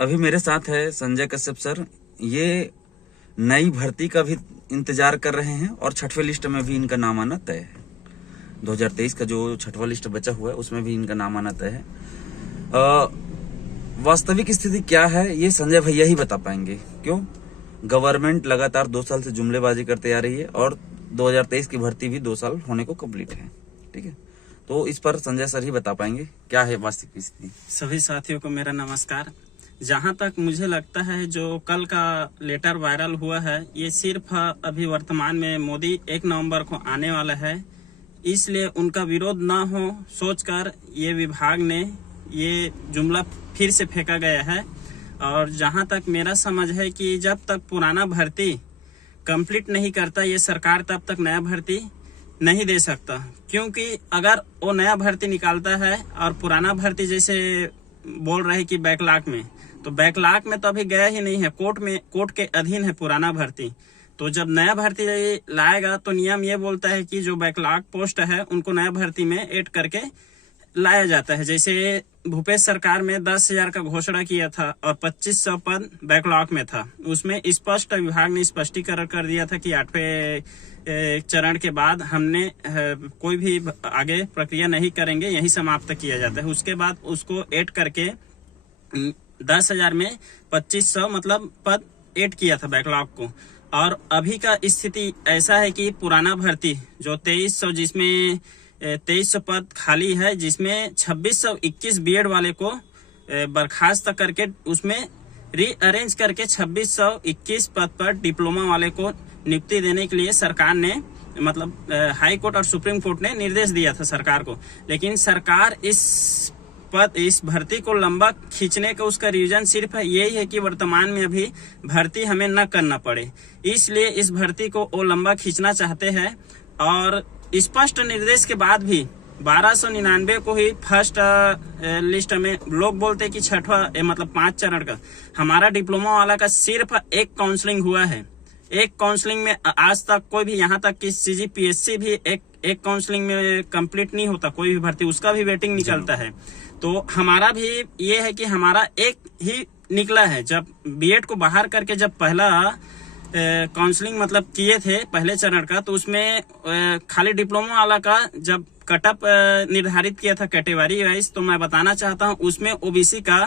अभी मेरे साथ है संजय कश्यप सर। ये नई भर्ती का भी इंतजार कर रहे हैं और छठवें लिस्ट में भी इनका नाम आना तय है। 2023 का जो छठवां लिस्ट बचा हुआ है उसमें भी इनका नाम आना तय है। वास्तविक स्थिति क्या है ये संजय भैया ही बता पाएंगे। क्यों? गवर्नमेंट लगातार 2 साल से जुमलेबाजी करते आ रही है और 2023 की भर्ती भी 2 साल होने को कंप्लीट है। ठीक है, तो इस पर संजय सर ही बता पाएंगे क्या है वास्तविक स्थिति। सभी साथियों को मेरा नमस्कार। जहां तक मुझे लगता है जो कल का लेटर वायरल हुआ है ये सिर्फ अभी वर्तमान में मोदी 1 नवंबर को आने वाला है, इसलिए उनका विरोध ना हो सोचकर ये विभाग ने ये जुमला फिर से फेंका गया है। और जहां तक मेरा समझ है कि जब तक पुराना भर्ती कंप्लीट नहीं करता ये सरकार तब तक नया भर्ती नहीं दे सकता, क्योंकि अगर वो नया भर्ती निकालता है और पुराना भर्ती जैसे बोल रहे कि बैकलॉग में, तो बैकलॉग में तो अभी गया ही नहीं है, कोर्ट के अधीन है पुराना भर्ती। तो जब नया भर्ती लाएगा तो नियम ये बोलता है कि जो बैकलॉग पोस्ट है उनको नया भर्ती में ऐड करके लाया जाता है। जैसे भूपेश सरकार में 10,000 का घोषणा किया था और 2500 पद बैकलॉग में था। उसमें स्पष्ट विभाग ने स्पष्टीकरण कर दिया था कि 8वें चरण के बाद हमने कोई भी आगे प्रक्रिया नहीं करेंगे, यही समाप्त किया जाता है। उसके बाद उसको ऐड करके 10,000 में 2500 मतलब पद ऐड किया था बैकलॉग को। और अभी का स्थिति ऐसा है कि पुराना भर्ती जो 2300 जिसमें 2300 पद खाली है, जिसमें 2621 बीएड वाले को बर्खास्त करके उसमें रीअरेंज करके 2621 पद पर डिप्लोमा वाले को नियुक्ति देने के लिए सरकार ने मतलब हाई कोर्ट और सुप्रीम कोर्ट ने निर्देश दिया था सरकार को। लेकिन सरकार इस भर्ती को लंबा खींचने का उसका रीजन सिर्फ यही है कि वर्तमान में अभी भर्ती हमें न करना पड़े, इसलिए इस भर्ती को वो लंबा खींचना चाहते हैं। और स्पष्ट निर्देश के बाद भी 1299 को ही फर्स्ट लिस्ट में लोग बोलते हैं कि छठवां मतलब 5 चरण का हमारा डिप्लोमा वाला का सिर्फ एक काउंसलिंग हुआ है। एक काउंसलिंग में आज तक कोई भी, यहाँ तक कि CGPSC भी एक काउंसलिंग में कंप्लीट नहीं होता कोई भी भर्ती, उसका भी वेटिंग निकलता है। तो हमारा भी ये है कि हमारा एक ही निकला है। जब बीएड को बाहर करके जब पहला काउंसलिंग मतलब किए थे पहले चरण का, तो उसमें खाली डिप्लोमा वाला का जब कटअप निर्धारित किया था कैटेगरी वाइज, तो मैं बताना चाहता हूँ उसमें ओबीसी का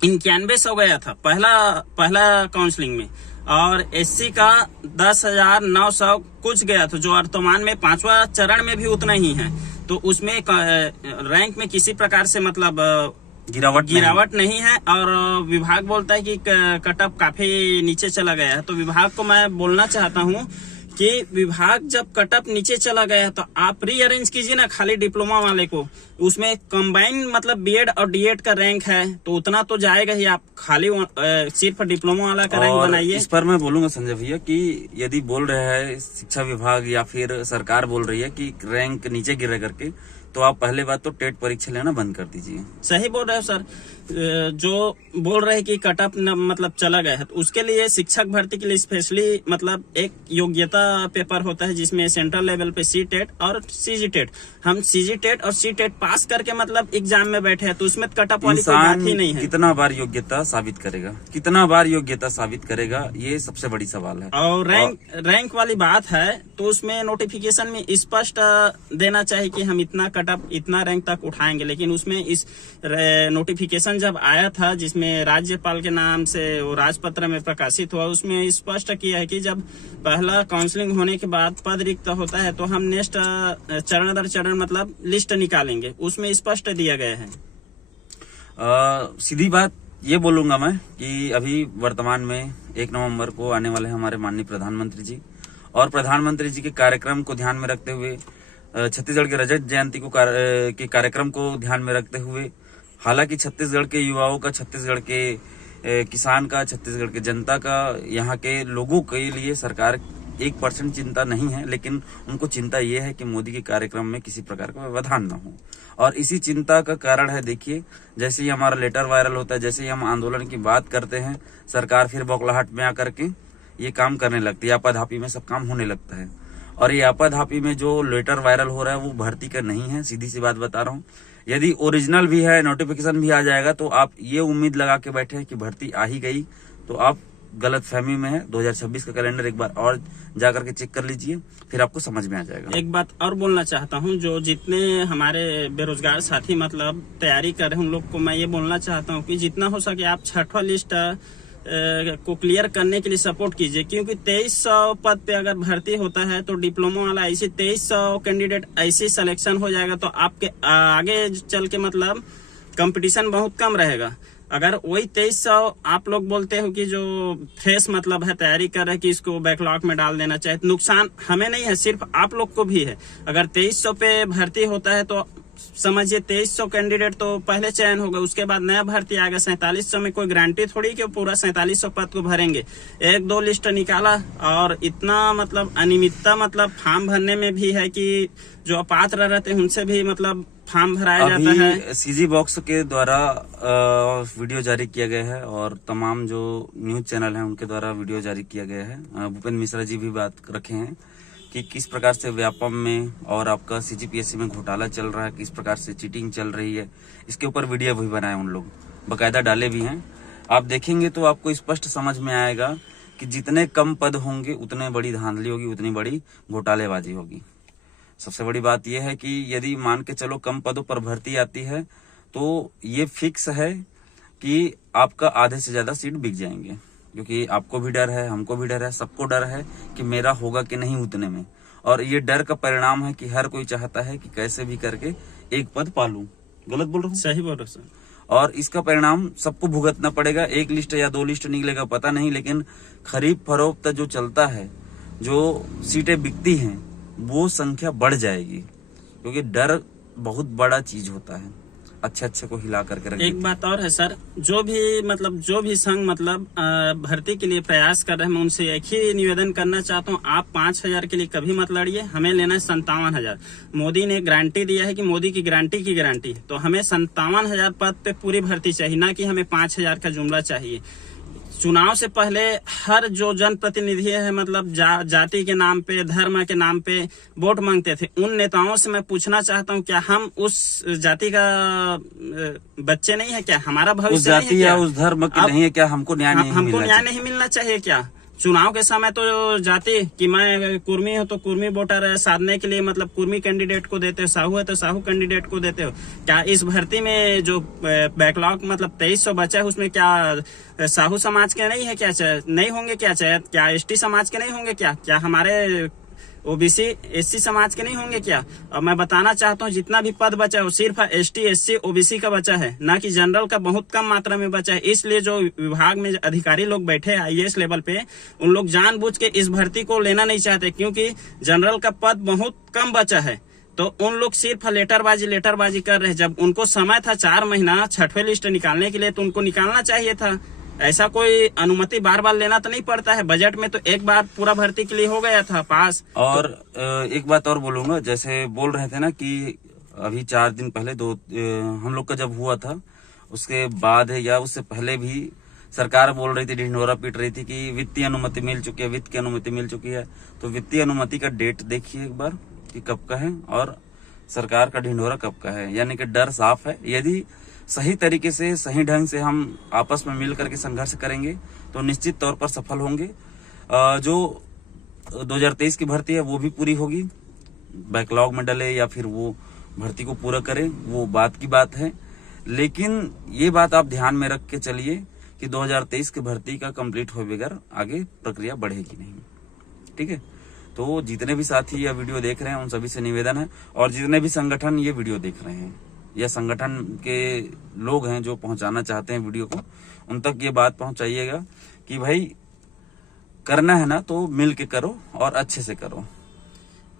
9100 गया था पहला काउंसलिंग में, और एससी का 10,900 कुछ गया था, जो वर्तमान में 5वां चरण में भी उतना ही है। तो उसमें रैंक में किसी प्रकार से मतलब गिरावट नहीं है। और विभाग बोलता है कि कटअप काफी नीचे चला गया है। तो विभाग को मैं बोलना चाहता हूं कि विभाग जब कटअप नीचे चला गया है तो आप रीअरेंज कीजिए ना खाली डिप्लोमा वाले को। उसमें कंबाइन मतलब बीएड और डीएड का रैंक है तो उतना तो जाएगा ही, आप खाली सिर्फ डिप्लोमा वाला का रैंक बनाइए। इस पर मैं बोलूंगा संजय भैया कि यदि बोल रहे हैं शिक्षा विभाग या फिर सरकार बोल रही है कि रैंक नीचे गिरे करके, तो आप पहले बात तो टेट परीक्षा लेना बंद कर दीजिए। सही बोल रहे हो सर। जो बोल रहे हैं कि कटअप मतलब चला गया है, तो उसके लिए शिक्षक भर्ती के लिए स्पेशली मतलब एक योग्यता पेपर होता है जिसमें सेंट्रल लेवल पे CTET और CGTET, हम CGTET और CTET पास करके मतलब एग्जाम में बैठे हैं, तो उसमें कटअप वाली कोई बात ही नहीं है। कितना बार योग्यता साबित करेगा, ये सबसे बड़ी सवाल है। और रैंक वाली बात है तो उसमें नोटिफिकेशन में स्पष्ट देना चाहिए कि हम इतना कटअप इतना रैंक तक उठाएंगे। लेकिन उसमें इस नोटिफिकेशन जब आया था जिसमें राज्यपाल के नाम से वो राजपत्र में प्रकाशित हुआ, उसमें स्पष्ट किया है कि जब पहला काउंसलिंग होने के बाद पद रिक्त होता है तो हम नेक्स्ट चरण दर चरण मतलब लिस्ट निकालेंगे, उसमें स्पष्ट दिया गया है। सीधी बात ये बोलूंगा मैं कि अभी वर्तमान में 1 नवंबर को आने वाले हमारे माननीय प्रधानमंत्री जी, और प्रधानमंत्री जी के कार्यक्रम को ध्यान में रखते हुए, छत्तीसगढ़ के रजत जयंती के कार्यक्रम को ध्यान में रखते हुए, हालांकि छत्तीसगढ़ के युवाओं का, छत्तीसगढ़ के किसान का, छत्तीसगढ़ के जनता का, यहाँ के लोगों के लिए सरकार 1% चिंता नहीं है, लेकिन उनको चिंता ये है कि मोदी के कार्यक्रम में किसी प्रकार का व्यवधान न हो। और इसी चिंता का कारण है, देखिए जैसे ही हमारा लेटर वायरल होता है, जैसे ही हम आंदोलन की बात करते हैं, सरकार फिर बौखलाहट में आकर के ये काम करने लगती है, आपाधापी में सब काम होने लगता है। और ये आपाधापी में जो लेटर वायरल हो रहा है वो भर्ती का नहीं है, सीधी सी बात बता रहा हूँ। यदि ओरिजिनल भी है, नोटिफिकेशन भी आ जाएगा, तो आप ये उम्मीद लगा के बैठे हैं कि भर्ती आ ही गई, तो आप गलत फहमी में है। 2026 का कैलेंडर एक बार और जाकर के चेक कर लीजिए, फिर आपको समझ में आ जाएगा। एक बात और बोलना चाहता हूँ, जो जितने हमारे बेरोजगार साथी मतलब तैयारी कर रहे हैं उन लोग को मैं ये बोलना चाहता हूँ कि जितना हो सके आप 6वां लिस्ट को क्लियर करने के लिए सपोर्ट कीजिए, क्योंकि 2300 पद पे अगर भर्ती होता है तो डिप्लोमा वाला ऐसे 2300 कैंडिडेट ऐसे सिलेक्शन हो जाएगा, तो आपके आगे चल के मतलब कंपटीशन बहुत कम रहेगा। अगर वही 2300 आप लोग बोलते हो कि जो फ्रेश मतलब है तैयारी कर रहे हैं कि इसको बैकलॉग में डाल देना चाहिए, नुकसान हमें नहीं है, सिर्फ आप लोग को भी है। अगर 2300 पे भर्ती होता है तो समझिए 2300 कैंडिडेट तो पहले चयन होगा, उसके बाद नया भर्ती आएगा 4700 में। कोई गारंटी थोड़ी कि पूरा 4700 पद को भरेंगे। 1-2 लिस्ट निकाला और इतना मतलब अनियमितता मतलब फॉर्म भरने में भी है कि जो अपात्र रहते हैं उनसे भी मतलब फॉर्म भराया जाता है। सीजी बॉक्स के द्वारा वीडियो जारी किया गया है और तमाम जो न्यूज चैनल हैं उनके द्वारा वीडियो जारी किया गया है। भूपेंद्र मिश्रा जी भी बात रखे हैं कि किस प्रकार से व्यापम में और आपका सीजीपीएससी में घोटाला चल रहा है, किस प्रकार से चीटिंग चल रही है, इसके ऊपर वीडियो भी बनाए उन लोग, बकायदा डाले भी हैं। आप देखेंगे तो आपको स्पष्ट समझ में आएगा कि जितने कम पद होंगे उतने बड़ी धांधली होगी, उतनी बड़ी घोटालेबाजी होगी। सबसे बड़ी बात यह है कि यदि मान के चलो कम पदों पर भर्ती आती है तो ये फिक्स है कि आपका आधे से ज्यादा सीट बिक जाएंगे, क्योंकि आपको भी डर है, हमको भी डर है, सबको डर है कि मेरा होगा कि नहीं उतने में। और ये डर का परिणाम है कि हर कोई चाहता है कि कैसे भी करके एक पद पालूं। गलत बोल रहा हूँ? सही बोल रहे सर। और इसका परिणाम सबको भुगतना पड़ेगा। 1 लिस्ट या 2 लिस्ट निकलेगा पता नहीं, लेकिन खरीद फरोख्त जो चलता है, जो सीटें बिकती हैं, वो संख्या बढ़ जाएगी, क्योंकि डर बहुत बड़ा चीज होता है। अच्छे को हिला करके रख। एक बात और है सर, जो भी संघ मतलब भर्ती के लिए प्रयास कर रहे हैं, मैं उनसे एक ही निवेदन करना चाहता हूँ, आप 5000 के लिए कभी मत लड़िए, हमें लेना है 57,000। मोदी ने गारंटी दिया है कि मोदी की गारंटी, तो हमें 57,000 पद पे पूरी भर्ती चाहिए, ना कि हमें 5000 का जुमला चाहिए। चुनाव से पहले हर जो जनप्रतिनिधि है मतलब जाति के नाम पे, धर्म के नाम पे वोट मांगते थे, उन नेताओं से मैं पूछना चाहता हूँ, क्या हम उस जाति का बच्चे नहीं है क्या? हमारा भविष्य उस जाति या उस धर्म की नहीं है क्या? हमको न्याय नहीं मिलना चाहिए क्या? चुनाव के समय तो जाति कि मैं कुर्मी हूँ तो कुर्मी वोटर साधने के लिए मतलब कुर्मी कैंडिडेट को देते हो, साहू है तो साहू कैंडिडेट को देते हो। क्या इस भर्ती में जो बैकलॉग मतलब 2300 बचा है उसमें क्या साहू समाज के नहीं है क्या? नहीं होंगे क्या? क्या एसटी समाज के नहीं होंगे क्या? क्या हमारे ओबीसी एससी समाज के नहीं होंगे क्या? और मैं बताना चाहता हूँ जितना भी पद बचा है वो सिर्फ एसटी एससी ओबीसी का बचा है, ना कि जनरल का बहुत कम मात्रा में बचा है। इसलिए जो विभाग में अधिकारी लोग बैठे हैं आईएएस लेवल पे, उन लोग जानबूझ के इस भर्ती को लेना नहीं चाहते, क्योंकि जनरल का पद बहुत कम बचा है। तो उन लोग सिर्फ लेटरबाजी कर रहे हैं। जब उनको समय था 4 महीना 6वें लिस्ट निकालने के लिए, तो उनको निकालना चाहिए था। ऐसा कोई अनुमति बार बार लेना तो नहीं पड़ता है। बजट में तो एक बार पूरा भर्ती के लिए हो गया था पास। और एक बात और बोलूंगा, जैसे बोल रहे थे ना कि अभी 4 दिन पहले हम लोग का जब हुआ था, उसके बाद या उससे पहले भी सरकार बोल रही थी, ढिंढोरा पीट रही थी कि वित्तीय अनुमति मिल चुकी है, वित्त की अनुमति मिल चुकी है। तो वित्तीय अनुमति का डेट देखिए एक बार कि कब का है और सरकार का ढिंढोरा कब का है। यानी कि डर साफ है। यदि सही तरीके से, सही ढंग से हम आपस में मिल करके संघर्ष करेंगे तो निश्चित तौर पर सफल होंगे। जो 2023 की भर्ती है वो भी पूरी होगी। बैकलॉग में डले या फिर वो भर्ती को पूरा करें, वो बात की बात है। लेकिन ये बात आप ध्यान में रख के चलिए कि 2023 की भर्ती का कंप्लीट हुए बगैर आगे प्रक्रिया बढ़ेगी नहीं। ठीक है? तो जितने भी साथी यह वीडियो देख रहे हैं उन सभी से निवेदन है, और जितने भी संगठन ये वीडियो देख रहे हैं या संगठन के लोग हैं जो पहुंचाना चाहते हैं वीडियो को, उन तक ये बात पहुंचाइएगा कि भाई करना है ना तो मिल के करो और अच्छे से करो।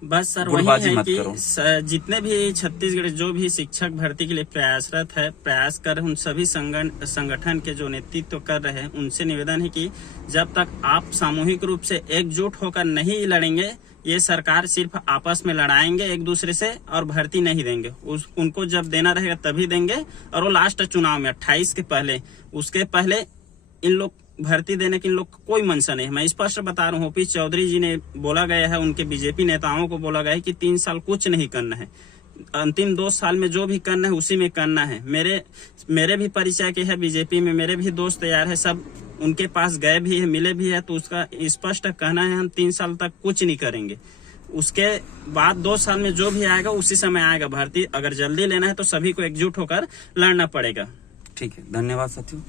बस सर वही है कि जितने भी छत्तीसगढ़ जो भी शिक्षक भर्ती के लिए प्रयासरत है, प्रयास कर उन सभी संगठन के जो नेतृत्व कर रहे हैं उनसे निवेदन है कि जब तक आप सामूहिक रूप से एकजुट होकर नहीं लड़ेंगे, ये सरकार सिर्फ आपस में लड़ाएंगे एक दूसरे से और भर्ती नहीं देंगे। उनको जब देना रहेगा तभी देंगे, और वो लास्ट चुनाव में 28 के पहले, उसके पहले इन लोग भर्ती देने की इन लोग कोई मंशा नहीं है। मैं स्पष्ट बता रहा हूँ, ओपी चौधरी जी ने बोला गया है, उनके बीजेपी नेताओं को बोला गया है कि 3 साल कुछ नहीं करना है, अंतिम 2 साल में जो भी करना है उसी में करना है। मेरे भी परिचय के है बीजेपी में, मेरे भी दोस्त यार है, सब उनके पास गए भी है, मिले भी है, तो उसका स्पष्ट कहना है हम 3 साल तक कुछ नहीं करेंगे। उसके बाद 2 साल में जो भी आएगा उसी समय आएगा भर्ती। अगर जल्दी लेना है तो सभी को एकजुट होकर लड़ना पड़ेगा। ठीक है, धन्यवाद साथियों।